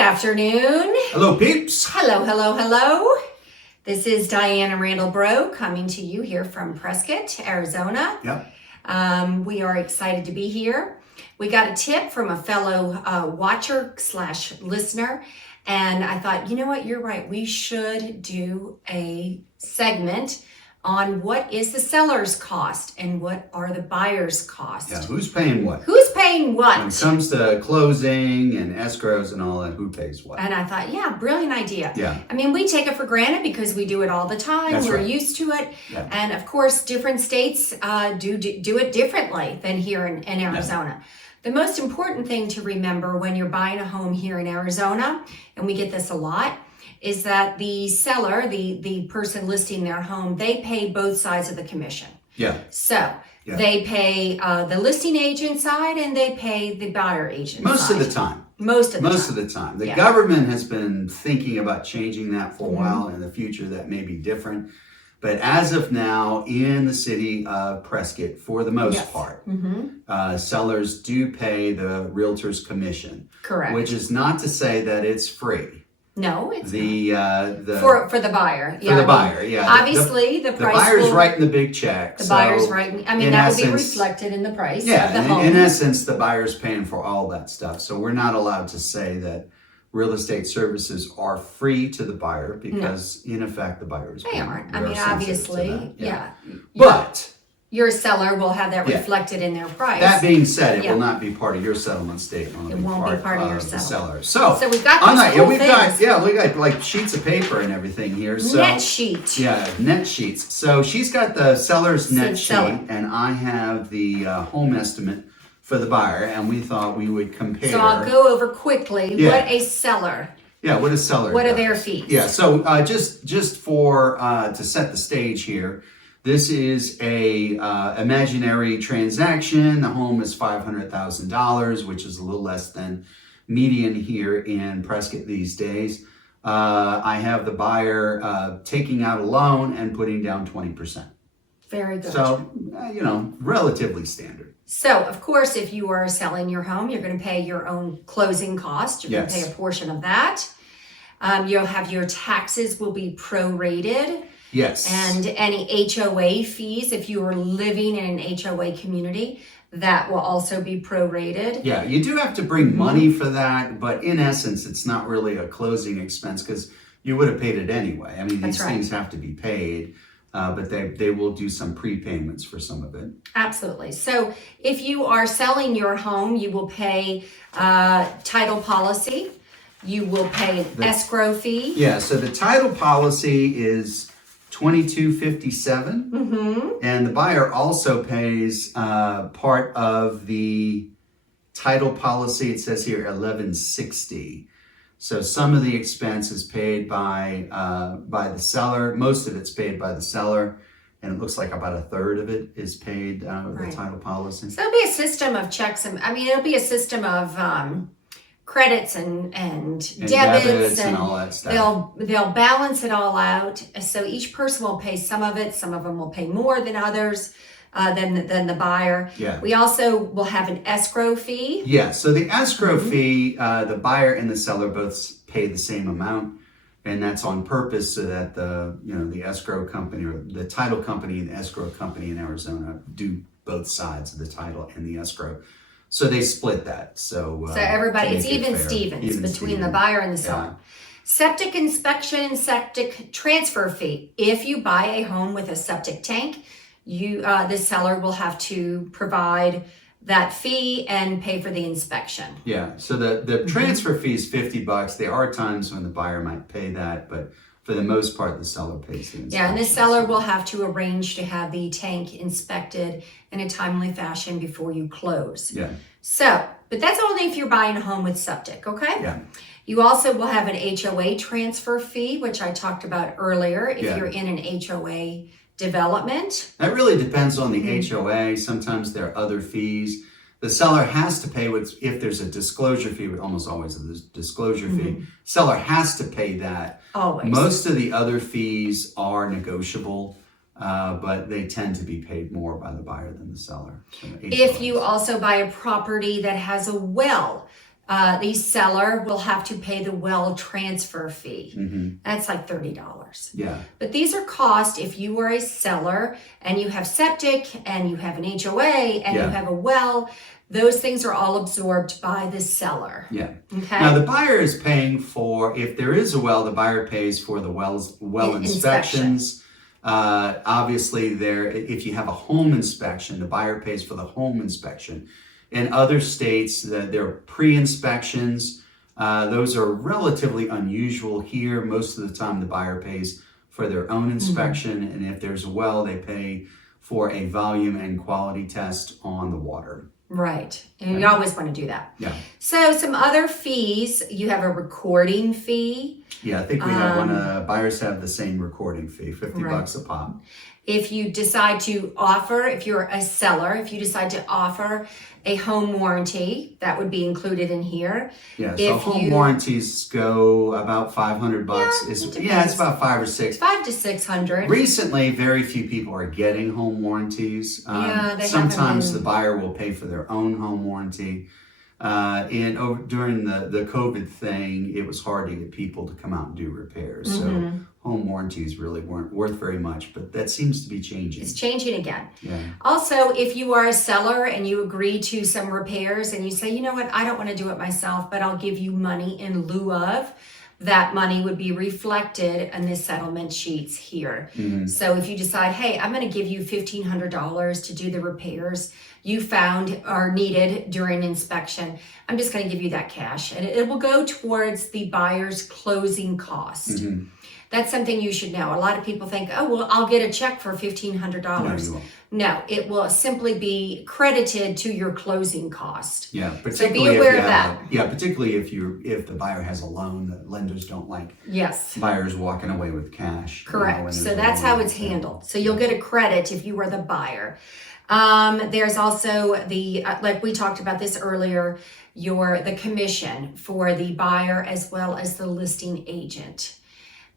afternoon. Hello, peeps. Hello, hello, hello. This is Diane Breaux coming to you here from Prescott, Arizona. Yep. We are excited to be here. We got a tip from a fellow watcher / listener, and I thought, you know what, you're right. We should do a segment on what is the seller's cost and what are the buyer's cost. Yeah, who's paying what? Who's paying what? When it comes to closing and escrows and all that, who pays what? And I thought, yeah, brilliant idea. Yeah. I mean, we take it for granted because we do it all the time. That's We're right. used to it. Yeah. And of course, different states do it differently than here in Arizona. Yeah. The most important thing to remember when you're buying a home here in Arizona, and we get this a lot, is that the seller, the person listing their home, they pay both sides of the commission. Yeah. So they pay the listing agent side and they pay the buyer agent Most side. of the time. Most of the time. The government has been thinking about changing that for a while. In the future, that may be different. But as of now, in the city of Prescott, for the most part, sellers do pay the realtor's commission. Correct. Which is not to say that it's free. No, it's not. For the buyer. For the buyer, yeah. Obviously, the price. The buyer's writing the big check. The buyer's writing. I mean, that will be reflected in the price of the home. In essence, the buyer's paying for all that stuff. So we're not allowed to say that real estate services are free to the buyer because, in effect, the buyer is paying. They aren't. I mean, obviously, But your seller will have that reflected in their price. That being said, it will not be part of your settlement statement. It won't be part of your seller. So we've got these cool things. We got like sheets of paper and everything here. So net sheet. Yeah, net sheets. So she's got the seller's net sheet, and I have the home estimate for the buyer, and we thought we would compare. So I'll go over quickly what a seller. Yeah, what a seller. What are their fees? Yeah. So just for to set the stage here. This is a imaginary transaction. The home is $500,000, which is a little less than median here in Prescott these days. I have the buyer taking out a loan and putting down 20%. Very good. So, relatively standard. So, of course, if you are selling your home, you're going to pay your own closing cost. You're going to pay a portion of that. You'll have your taxes will be prorated. Yes. And any HOA fees, if you are living in an HOA community, that will also be prorated. Yeah, you do have to bring money for that, but in essence, it's not really a closing expense because you would have paid it anyway. I mean, these things have to be paid, but they will do some prepayments for some of it. Absolutely. So if you are selling your home, you will pay title policy. You will pay an escrow fee. Yeah, so the title policy is $22.57, and the buyer also pays part of the title policy. It says here $11.60. So some of the expense is paid by the seller. Most of it's paid by the seller, and it looks like about a third of it is paid the title policy. So it'll be a system of checks, and it'll be a system of credits and debits and all that stuff. They'll balance it all out. So each person will pay some of it. Some of them will pay more than others than the buyer. Yeah. We also will have an escrow fee. Yeah. So the escrow fee, the buyer and the seller both pay the same amount, and that's on purpose so that the escrow company or the title company and the escrow company in Arizona do both sides of the title and the escrow. So they split that. So everybody, it's even Stevens between the buyer and the seller. Septic inspection and septic transfer fee. If you buy a home with a septic tank, the seller will have to provide that fee and pay for the inspection. Yeah. So the transfer fee is $50. There are times when the buyer might pay that, but for the most part, the seller pays the inspection. Yeah, and the seller will have to arrange to have the tank inspected in a timely fashion before you close. Yeah. So, but that's only if you're buying a home with septic, okay? Yeah. You also will have an HOA transfer fee, which I talked about earlier, if you're in an HOA development. That really depends on the HOA. Sometimes there are other fees. The seller has to pay if there's a disclosure fee, almost always a disclosure fee. Seller has to pay that. Always. Most of the other fees are negotiable, but they tend to be paid more by the buyer than the seller. So if you also buy a property that has a well, the seller will have to pay the well transfer fee. That's like $30. Yeah. But these are costs if you are a seller and you have septic and you have an HOA and you have a well. Those things are all absorbed by the seller. Yeah. Okay. Now the buyer is paying for, if there is a well, the buyer pays for the well inspections. Obviously, if you have a home inspection, the buyer pays for the home inspection. In other states, there are pre-inspections. Those are relatively unusual here. Most of the time, the buyer pays for their own inspection, and if there's a well, they pay for a volume and quality test on the water. Right, and you always want to do that. Yeah. So some other fees, you have a recording fee. Yeah, I think we have one. Buyers have the same recording fee, $50 a pop. If you decide to offer, if you're a seller, if you decide to offer a home warranty, that would be included in here. Yeah, so home warranties go about $500. Yeah, it's about $500 or $600. $500 to $600. Recently, very few people are getting home warranties. Sometimes the buyer will pay for their own home warranty. During the COVID thing, it was hard to get people to come out and do repairs. So home warranties really weren't worth very much, but that seems to be changing. It's changing again. Yeah. Also, if you are a seller and you agree to some repairs and you say, you know what, I don't want to do it myself, but I'll give you money in lieu of, that money would be reflected in the settlement sheets here. So if you decide, hey, I'm going to give you $1,500 to do the repairs you found are needed during inspection, I'm just going to give you that cash, and it will go towards the buyer's closing cost. That's something you should know. A lot of people think, oh, well, I'll get a check for $1,500. No, it will simply be credited to your closing cost. Yeah, so be aware of that. Particularly if the buyer has a loan. The lenders don't like buyers walking away with cash. Correct. So that's how it's handled. So you'll get a credit if you were the buyer. There's also the, like we talked about this earlier, the commission for the buyer as well as the listing agent.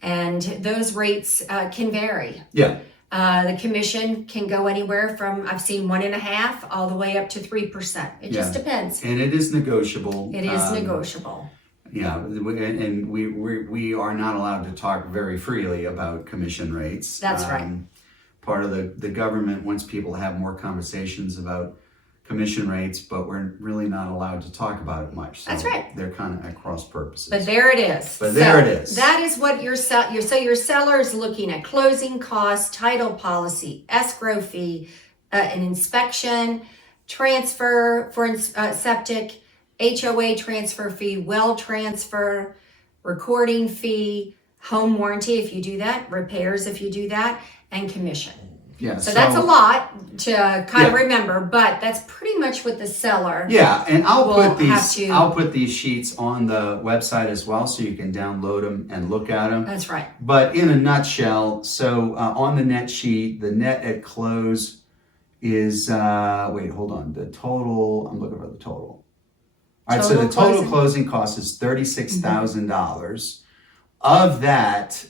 And those rates can vary. Yeah. The commission can go anywhere from, I've seen 1.5% all the way up to 3%. It just depends. And it is negotiable. It is negotiable. Yeah, and we are not allowed to talk very freely about commission rates. That's right. Part of the government wants people to have more conversations about commission rates, but we're really not allowed to talk about it much. So that's right. They're kind of at cross purposes. But there it is. That is what your seller is looking at: closing costs, title policy, escrow fee, an inspection, transfer for septic, HOA transfer fee, well transfer, recording fee, home warranty if you do that, repairs if you do that, and commission. Yeah, so that's a lot to kind of remember, but that's pretty much what the seller. Yeah, and I'll put these sheets on the website as well, so you can download them and look at them. That's right. But in a nutshell, so on the net sheet, the net at close is wait, hold on. The total. I'm looking for the total. All right, so the total closing cost is $36,000. Of that,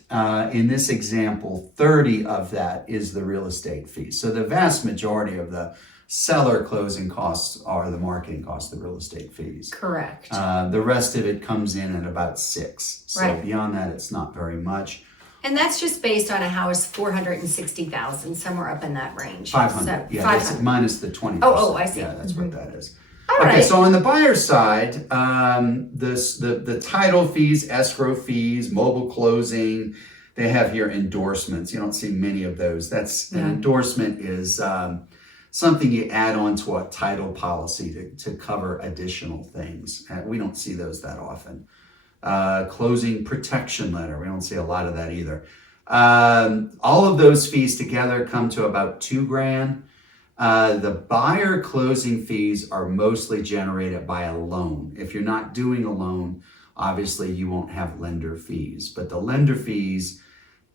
in this example, 30 of that is the real estate fee. So the vast majority of the seller closing costs are the marketing costs, the real estate fees. Correct. The rest of it comes in at about 6. So beyond that, it's not very much. And that's just based on a house, $460,000, somewhere up in that range. 500. So, yeah, 500. Minus the 20%. Oh, I see. Yeah, that's what that is. Okay, so on the buyer side, the title fees, escrow fees, mobile closing, they have here endorsements. You don't see many of those. An endorsement is something you add on to a title policy to cover additional things. We don't see those that often. Closing protection letter, we don't see a lot of that either. All of those fees together come to about $2,000. The buyer closing fees are mostly generated by a loan. If you're not doing a loan, obviously you won't have lender fees, but the lender fees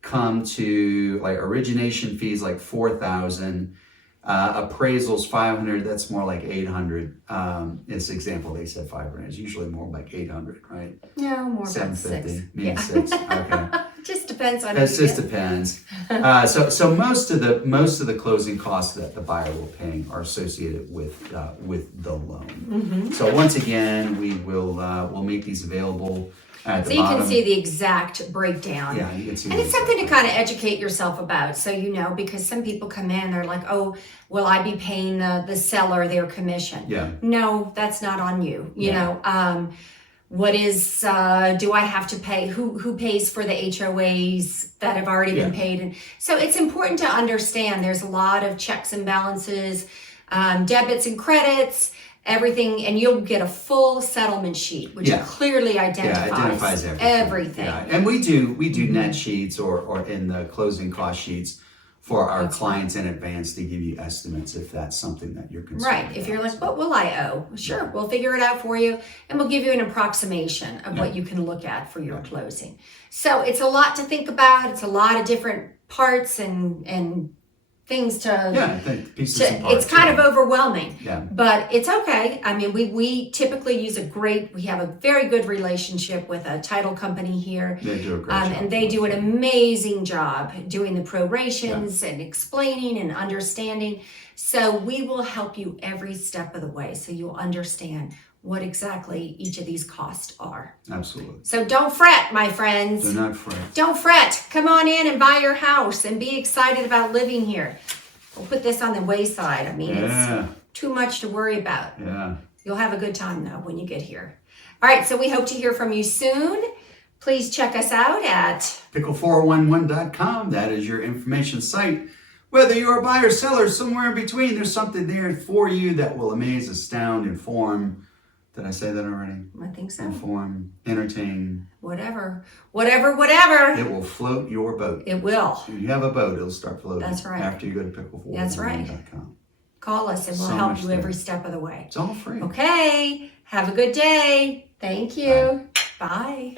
come to like origination fees like $4,000, appraisals $500. That's more like $800. In this example, they said $500. It's usually more like $800, right? No, more $750, like $6. maybe $6. Okay. Just depends on. It just depends. So most of the closing costs that the buyer will pay are associated with the loan. So once again, we'll make these available at the So you bottom. can see the exact breakdown. Yeah, you can see. And it's something to kind of educate yourself about, so you know, because some people come in, they're like, "Oh, will I be paying the seller their commission?" Yeah. No, that's not on you. You know, what is? Do I have to pay? Who pays for the HOAs that have already been paid? And so it's important to understand. There's a lot of checks and balances, debits and credits. Everything, and you'll get a full settlement sheet, which clearly identifies everything. Yeah. And we do net sheets or in the closing cost sheets for our clients in advance to give you estimates if that's something that you're concerned Right. about. If you're like, what will I owe? Sure, we'll figure it out for you, and we'll give you an approximation of what you can look at for your closing. So it's a lot to think about. It's a lot of different parts and things to. Yeah, I think pieces and parts. It's kind of overwhelming. Yeah. But it's okay. I mean, we typically use we have a very good relationship with a title company here. They do a great job. And they do an amazing job doing the prorations and explaining and understanding. So we will help you every step of the way so you'll understand what exactly each of these costs are. Absolutely. So don't fret, my friends. Do not fret. Don't fret. Come on in and buy your house and be excited about living here. We'll put this on the wayside. I mean, it's too much to worry about. Yeah. You'll have a good time, though, when you get here. All right, so we hope to hear from you soon. Please check us out at pickle411.com. That is your information site. Whether you're a buyer or seller, somewhere in between, there's something there for you that will amaze, astound, inform. Did I say that already? I think so. Inform, entertain. Whatever. It will float your boat. It will. If you have a boat, it'll start floating. That's right. After you go to pickle411.com. That's right. Call us and we'll So help much you there. every step of the way. It's all free. Okay. Have a good day. Thank you. Bye.